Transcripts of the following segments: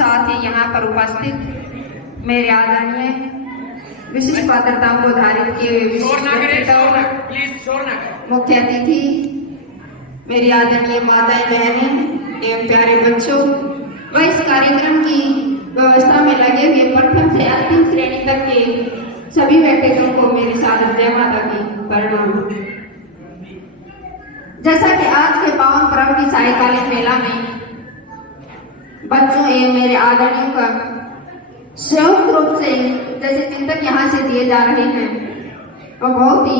साथ ही यहाँ पर उपस्थित मेरे आदरणीय विशिष्ट पात्रताओं को धारित किए मुख्य अतिथि, मेरी आदरणीय माताएं, बहनें एवं प्यारे बच्चों व इस कार्यक्रम की व्यवस्था में लगे हुए प्रथम से अंतिम श्रेणी तक के सभी व्यक्तित्वों को मेरी सादर जय माता की प्रणाम। जैसा कि आज के पावन पर्व की सायकालिक मेला में बच्चों एवं मेरे आदरणीयों का संयुक्त रूप से जैसे चिंतन यहाँ से दिए जा रहे हैं वो बहुत ही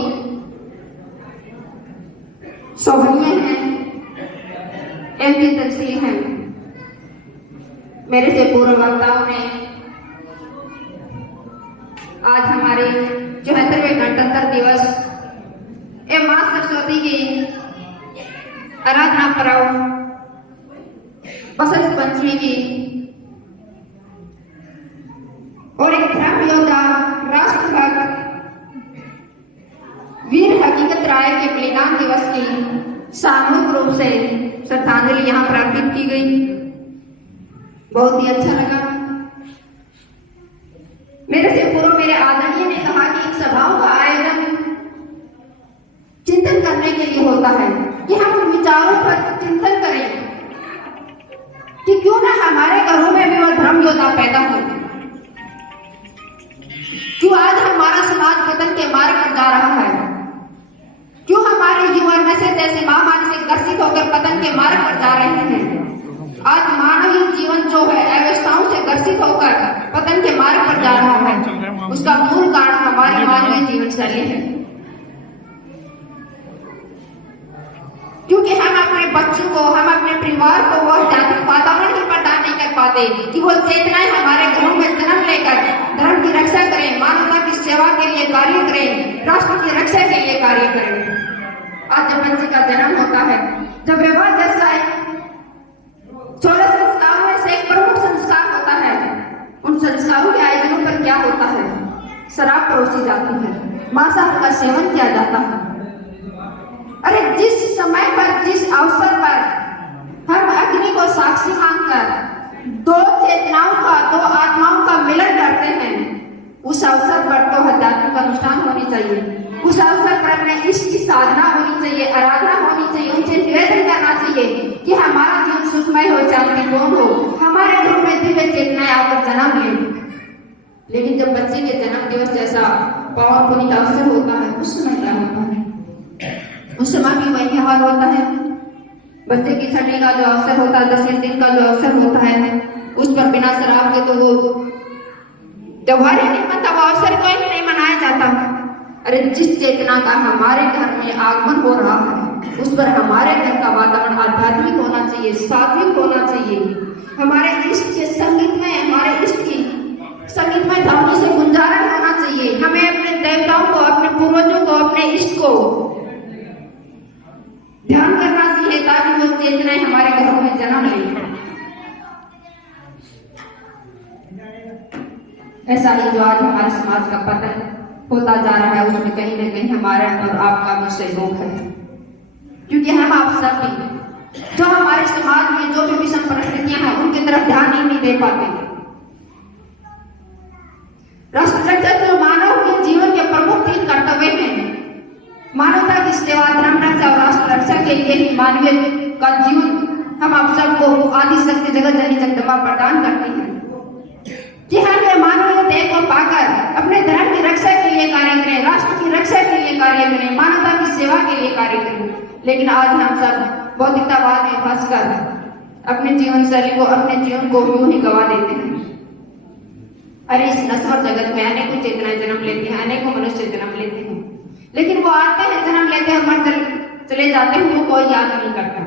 शोभनीय है एवं चिंतनशील है। मेरे से पूर्व वक्ताओं ने आज हमारे 74वें गणतंत्र दिवस एवं मां सरस्वती की आराधना पर्व बसंत पंचमी की और एक धर्म योद्धा राष्ट्रभक्त वीर हकीकत राय के बलिदान दिवस की सामूहिक रूप से श्रद्धांजलि यहाँ पर अर्पित की गई। बहुत ही अच्छा लगा। मेरे से पूर्व मेरे आदरणीय ने कहा कि इन सभाओं का आयोजन चिंतन करने के लिए होता है कि हम उन विचारों पर चिंतन करें कि क्यों ना हमारे घरों में भी वह धर्म योद्धा पैदा हो। क्यों आज हमारा समाज पतन के मार्ग पर जा रहा है? क्यों हमारे युवा नशे जैसे महामारी से ग्रसित होकर पतन के मार्ग पर जा रहे हैं? आज मानवीय जीवन जो है अव्यवस्थाओं से ग्रसित होकर पतन के मार्ग पर जा रहा है। उसका मूल कारण हमारी मानवीय जीवन शैली है। क्योंकि हम अपने बच्चों को, हम अपने परिवार को वो आध्यात्मिक वातावरण ही प्रदान नहीं कर पाते कि वो चेतनाएं हमारे घरों में जन्म लेकर धर्म की रक्षा करें, मानवता की सेवा के लिए कार्य करें, राष्ट्र की रक्षा के लिए कार्य करें। आज जब बच्चे का जन्म होता है, जब विवाह जैसा है 16 संस्कारों में से एक प्रमुख संस्कार होता है, उन संस्कारों के आयोजनों पर क्या होता है? शराब परोसी जाती है, मांसाहार का सेवन किया जाता है। अरे जिस समय पर, जिस अवसर पर हम अग्नि को साक्षी मानकर दो चेतनाओं का, दो आत्माओं का मिलन करते हैं, उस अवसर पर तो आध्यात्मिक अनुष्ठान होनी चाहिए। उस अवसर पर अपने इष्ट की साधना होनी चाहिए, आराधना होनी चाहिए, उनसे निवेदन करना चाहिए कि हमारा जीवन सुखमय हो, शांतिपूर्ण हो, हमारे घरों में दिव्य चेतनाएं आकर जन्म लें। लेकिन जब बच्चे के जन्म दिवस जैसा पावन पुनीत अवसर होता है, उस समय क्या होता है? उस समय भी वही हाल होता है। बच्चे की छठी का जो अवसर होता है, 10वें दिन का जो अवसर होता है, उस पर बिना शराब के तो वो त्योहार ही नहीं बनता, वो अवसर कोई भी नहीं मनाया जाता। अरे जिस चेतना का हमारे घर में आगमन हो रहा है, उस पर हमारे घर का वातावरण आध्यात्मिक होना चाहिए, सात्विक होना चाहिए। हमारे इष्ट के संगीत में, हमारे इष्ट की संगीत में ध्वनि से गुंजारण होना चाहिए। हमें अपने देवताओं को, अपने पूर्वजों को, अपने इष्ट को ध्यान करना चाहिए ताकि वो चेतनाएं हमारे घरों में जन्म लें। ऐसा ही जो आज हमारे समाज का पतन होता जा रहा है, उसमें कहीं न कहीं हमारे और आपका भी सहयोग है। क्योंकि हम आप सब भी जो हमारे समाज में जो भी विषम परिस्थितियां हैं, उनकी तरफ ध्यान ही नहीं दे पाते। राष्ट्र रक्षा जो मानव के जीवन के प्रमुख 3 कर्तव्य हैं, मानवता की सेवा, धर्म रक्षा और राष्ट्र रक्षा के लिए ही मानवीय का जीवन हम आप सबको आदि शक्ति जगत जननी जगदम्बा प्रदान करती है कि हम ये मानवीय देह को पाकर अपने धर्म की रक्षा के लिए कार्य करें, राष्ट्र की रक्षा के लिए कार्य करें, मानवता की सेवा के लिए कार्य करें। लेकिन आज हम सब भौतिकतावाद में फंसकर अपने जीवन शैली को, अपने जीवन को यूं ही गवा देते हैं। अरे इस नश्वर जगत में अनेकों चेतनाएं जन्म लेती हैं, अनेकों मनुष्य जन्म लेते हैं, लेकिन वो आते हैं, जन्म लेते हैं, मर चले जाते हैं, वो कोई याद नहीं करता।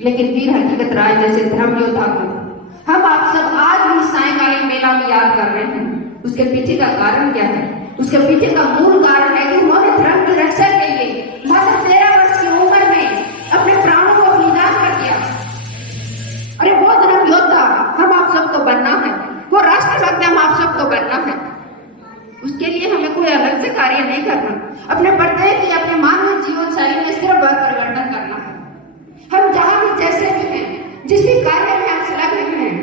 लेकिन वीर हकीकत राय जैसे धर्म योद्धा को हम आप सब आज भी सायकालीन मेला में याद कर रहे हैं। उसके पीछे का कारण क्या है? उसके पीछे का मूल कारण है कि उन्होंने धर्म की रक्षा के लिए मात्र 13 वर्ष की उम्र में अपने प्राणों को बलिदान कर दिया। अरे वो धर्म योद्धा हम आप सबको बनना है, वो राष्ट्रभक्त हम आप सबको बनना है। उसके लिए हमें कोई अलग से कार्य नहीं करना, अपने प्रत्येक की, अपने मानव जीवन शैली में सिर्फ परिवर्तन करना है। हम जहां भी जैसे भी हैं, जिस भी कार्य में हम संलग्न हैं,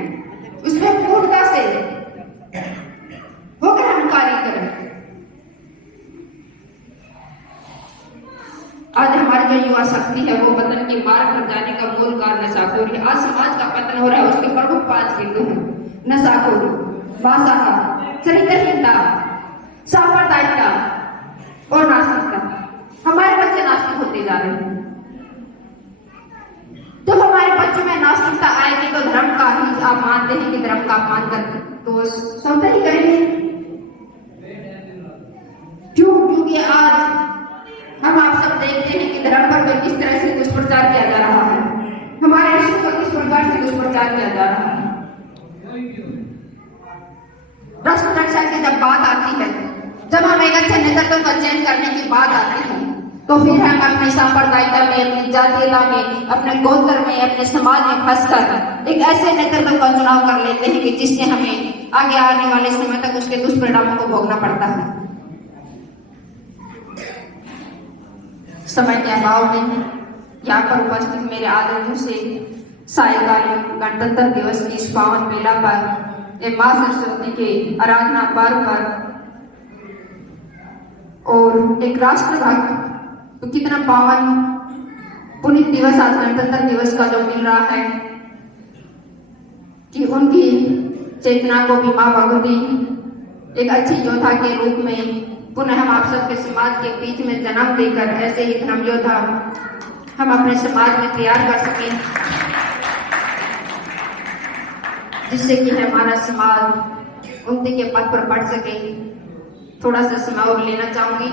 बेशुमार नशाखोरी। आज समाज का पतन हो रहा है, उसके प्रमुख 5 बिंदु हैं: नशाखोरी, वासाहत, चरित्रहीनता, सांप्रदायिकता और नास्तिकता। हमारे बच्चे नास्तिक होते जा रहे हैं। जब हमारे बच्चों में नास्तिकता आएगी तो धर्म का ही आप मानते हैं कि धर्म का अपमान करते तो सौंदर्य करेंगे। क्योंकि आज हम आप सब देखते हैं कि धर्म पर किस तरह से दुष्प्रचार किया जा रहा है, हमारे ऋषि पर किस प्रकार से दुष्प्रचार किया जा रहा है। राष्ट्र रक्षा की जब बात आती है, जब हम एक अच्छे नेतृत्व का चयन करने की बात आती है, तो फिर हम अपनी सांप्रदायिकता में, अपनी जातीयता में, अपने गोत्र में, अपने समाज में फंसकर एक ऐसे नेतृत्व का चुनाव कर लेते हैं कि जिससे हमें आगे आने वाले समय तक उसके दुष्परिणामों को भोगना पड़ता है। समय के अभाव में यहाँ पर उपस्थित मेरे आदरणीयों से सायकालीन गणतंत्र दिवस की इस पावन मेला पर मां सरस्वती के आराधना पर्व पर और एक राष्ट्रभक्त तो कितना पावन पुनीत दिवस आज गणतंत्र दिवस का जो मिल रहा है कि उनकी चेतना को भी मां भगवती एक अच्छी योद्धा के रूप में पुनः हम आप सबके समाज के बीच में जन्म देकर ऐसे ही धर्म योद्धा हम अपने समाज में तैयार कर सकें, जिससे कि हमारा समाज उन्नति के पथ पर बढ़ सके। थोड़ा सा समय और लेना चाहूंगी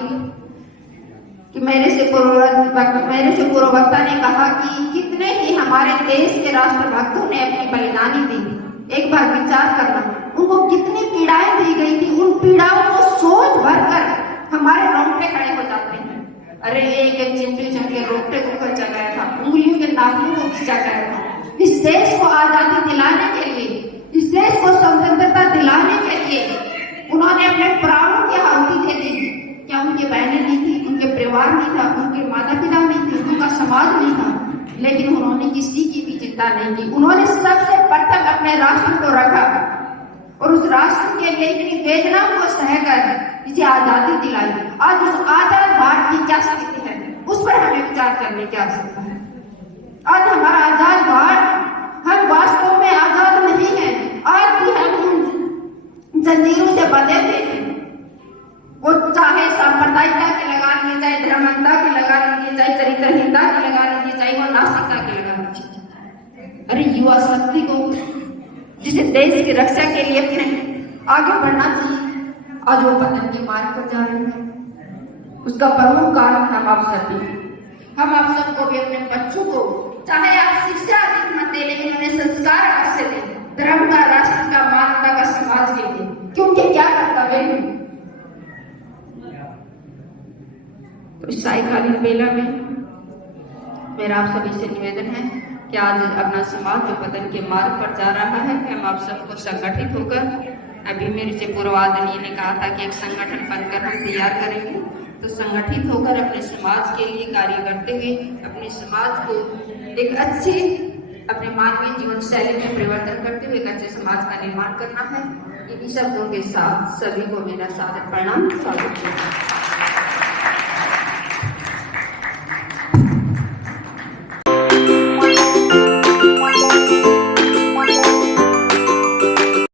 कि मेरे से पूर्व वक्ता ने कहा कि कितने ही हमारे देश के राष्ट्रभक्तों ने अपनी बलिदानी दी। एक बार विचार करना, उनको कितनी पीड़ाएं दी गई थी, उन पीड़ाओं को सोच भरकर हमारे रोंगटे खड़े हो जाते हैं। अरे एक चिमटी के रोंगटे को खींचा गया था, उंगलियों के नाखूनों को खींचा गया था। इस देश को आजादी दिलाने के लिए, इस देश को स्वतंत्रता दिलाने के लिए उन्होंने अपने प्राणों की आहुति दे दी। क्या उनकी बहनें नहीं थी, उनके परिवार नहीं था, उनके माता पिता नहीं थे, उनका समाज नहीं था, लेकिन उन्होंने किसी की भी चिंता नहीं की। उन्होंने सबसे प्रथम अपने राष्ट्र को रखा और उस राष्ट्र के लिए इतनी वेदना को सहकर इसे आजादी दिलाई। आज उस आजाद भारत की क्या स्थिति है, उस पर हमें विचार करने की आवश्यकता है। आज हमारा आजाद भारत, हम वास्तव में आजाद नहीं है। आज भी हम जंजीरों से बंधे हुए हैं। वो चाहे सांप्रदायिकता की लगा लीजिए, चाहे धर्मांधता की लगा लीजिए, चाहे चरित्रहीनता की लगा लीजिए, चाहे वो नास्तिकता की लगा लीजिए। अरे युवा शक्ति को जिसे देश की रक्षा के लिए अपने आगे बढ़ना चाहिए, आज वो पतन के मार्ग पर जा रहे हैं। उसका प्रमुख कारण हम आप सभी, हम आप सबको भी अपने बच्चों को, चाहे आप शिक्षा अधिक मत दें, लेकिन उन्हें संस्कार अवश्य दें, धर्म का, राष्ट्र का, मानवता का, समाज के लिए, क्योंकि क्या कर्तव्य है। तो इस सायकालीन मेला में मेरा आप सभी से निवेदन है कि आज अपना समाज जो पतन के मार्ग पर जा रहा है, हम आप सबको संगठित होकर, अभी मेरे से पूर्वादरणीय ने कहा था कि एक संगठन बनकर हम तैयार करेंगे, तो संगठित होकर अपने समाज के लिए कार्य करते हुए अपने समाज को एक अच्छे, अपने मानवीय जीवन शैली में परिवर्तन करते हुए एक अच्छे समाज का निर्माण करना है। इन्हीं शब्दों के साथ सभी को मेरा सादर प्रणाम, स्वागत है।